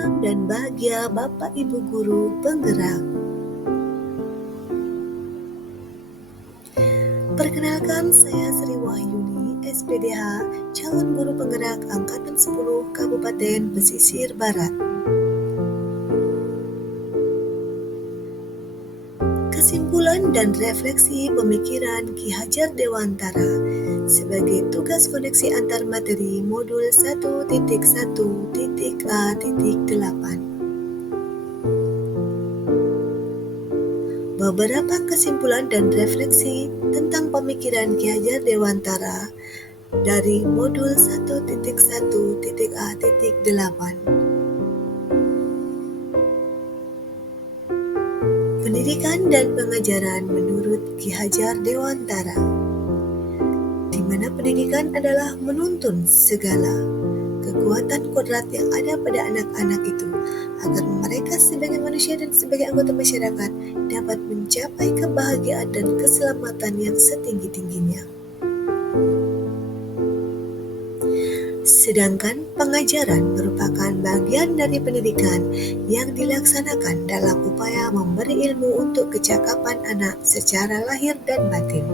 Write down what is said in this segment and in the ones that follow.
Salam dan bahagia Bapak Ibu Guru Penggerak. Perkenalkan, saya Sri Wahyuni, SPDH, calon guru penggerak Angkatan 10 Kabupaten Pesisir Barat. Kesimpulan dan refleksi pemikiran Ki Hajar Dewantara sebagai tugas koneksi antar materi modul 1.1.A.8. Beberapa kesimpulan dan refleksi tentang pemikiran Ki Hajar Dewantara dari modul 1.1.A.8. Pendidikan dan pengajaran menurut Ki Hajar Dewantara, di mana pendidikan adalah menuntun segala kekuatan kodrat yang ada pada anak-anak itu agar mereka sebagai manusia dan sebagai anggota masyarakat dapat mencapai kebahagiaan dan keselamatan yang setinggi-tingginya. Sedangkan pengajaran merupakan bagian dari pendidikan yang dilaksanakan dalam upaya memberi ilmu untuk kecakapan anak secara lahir dan batin.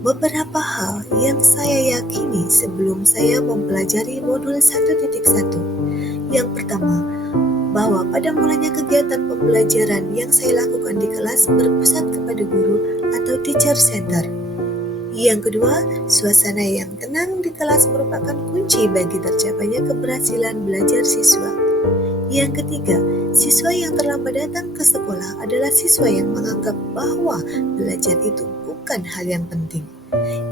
Beberapa hal yang saya yakini sebelum saya mempelajari modul 1.1. Yang pertama, bahwa pada mulanya kegiatan pembelajaran yang saya lakukan di kelas berpusat kepada guru atau teacher center. Yang kedua, suasana yang tenang di kelas merupakan kunci bagi tercapainya keberhasilan belajar siswa. Yang ketiga, siswa yang terlambat datang ke sekolah adalah siswa yang menganggap bahwa belajar itu bukan hal yang penting.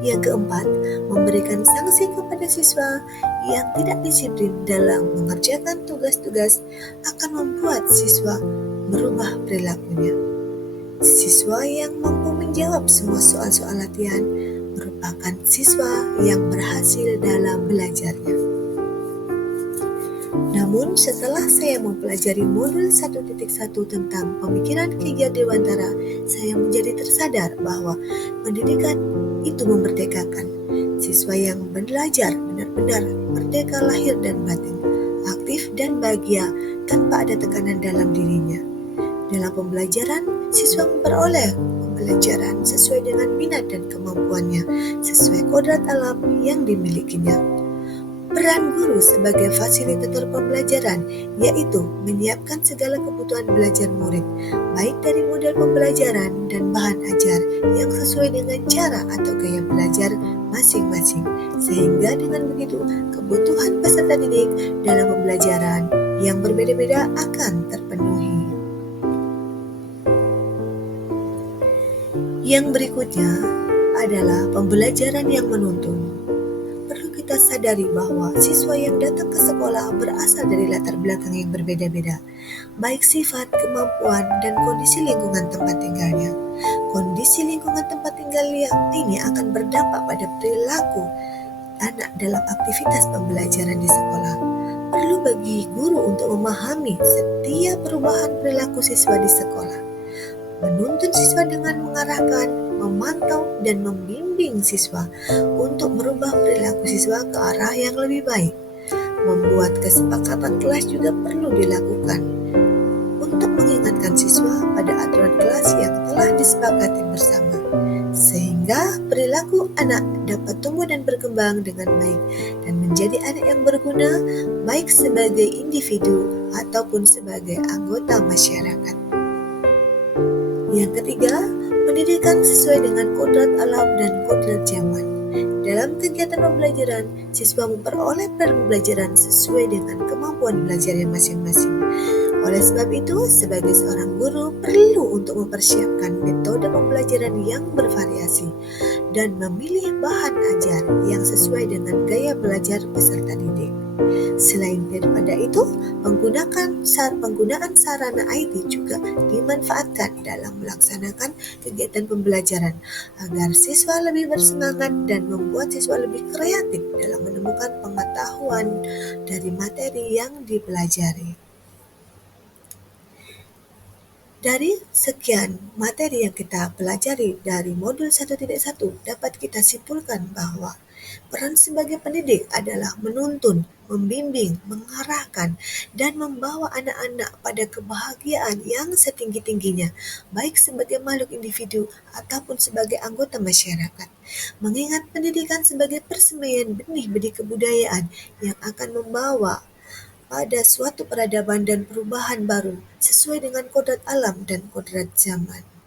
Yang keempat, memberikan sanksi kepada siswa yang tidak disiplin dalam mengerjakan tugas-tugas akan membuat siswa merubah perilakunya. Siswa yang mampu menjawab semua soal-soal latihan merupakan siswa yang berhasil dalam belajarnya. Namun setelah saya mempelajari modul 1.1 tentang pemikiran Ki Hajar Dewantara, saya menjadi tersadar bahwa pendidikan itu memerdekakan. Siswa yang belajar benar-benar merdeka lahir dan batin, aktif dan bahagia tanpa ada tekanan dalam dirinya. Dalam pembelajaran, siswa memperoleh pembelajaran sesuai dengan minat dan kemampuannya, sesuai kodrat alam yang dimilikinya. Peran guru sebagai fasilitator pembelajaran yaitu menyiapkan segala kebutuhan belajar murid, baik dari model pembelajaran dan bahan ajar yang sesuai dengan cara atau gaya belajar masing-masing, sehingga dengan begitu kebutuhan peserta didik dalam pembelajaran yang berbeda-beda akan terpenuhi. Yang berikutnya adalah pembelajaran yang menuntun. Kita sadari bahwa siswa yang datang ke sekolah berasal dari latar belakang yang berbeda-beda, baik sifat, kemampuan, dan kondisi lingkungan tempat tinggalnya. Kondisi lingkungan tempat tinggal yang ini akan berdampak pada perilaku anak dalam aktivitas pembelajaran di sekolah. Perlu bagi guru untuk memahami setiap perubahan perilaku siswa di sekolah, menuntun siswa dengan mengarahkan, memantau, dan membimbing siswa untuk merubah perilaku siswa ke arah yang lebih baik. Membuat kesepakatan kelas juga perlu dilakukan untuk mengingatkan siswa pada aturan kelas yang telah disepakati bersama, sehingga perilaku anak dapat tumbuh dan berkembang dengan baik dan menjadi anak yang berguna baik sebagai individu ataupun sebagai anggota masyarakat. Yang ketiga, pendidikan sesuai dengan kodrat alam dan kodrat zaman. Dalam kegiatan pembelajaran, siswa memperoleh pembelajaran sesuai dengan kemampuan belajarnya masing-masing. Oleh sebab itu, sebagai seorang guru perlu untuk mempersiapkan metode pembelajaran yang bervariasi dan memilih bahan ajar yang sesuai dengan gaya belajar peserta didik. Selain daripada itu, penggunaan sarana IT juga dimanfaatkan dalam melaksanakan kegiatan pembelajaran agar siswa lebih bersemangat dan membuat siswa lebih kreatif dalam menemukan pengetahuan dari materi yang dipelajari. Dari sekian materi yang kita pelajari dari modul 1.1 dapat kita simpulkan bahwa Peran sebagai pendidik adalah menuntun, membimbing, mengarahkan, dan membawa anak-anak pada kebahagiaan yang setinggi-tingginya, baik sebagai makhluk individu ataupun sebagai anggota masyarakat. Mengingat pendidikan sebagai persemaian benih-benih kebudayaan yang akan membawa pada suatu peradaban dan perubahan baru sesuai dengan kodrat alam dan kodrat zaman.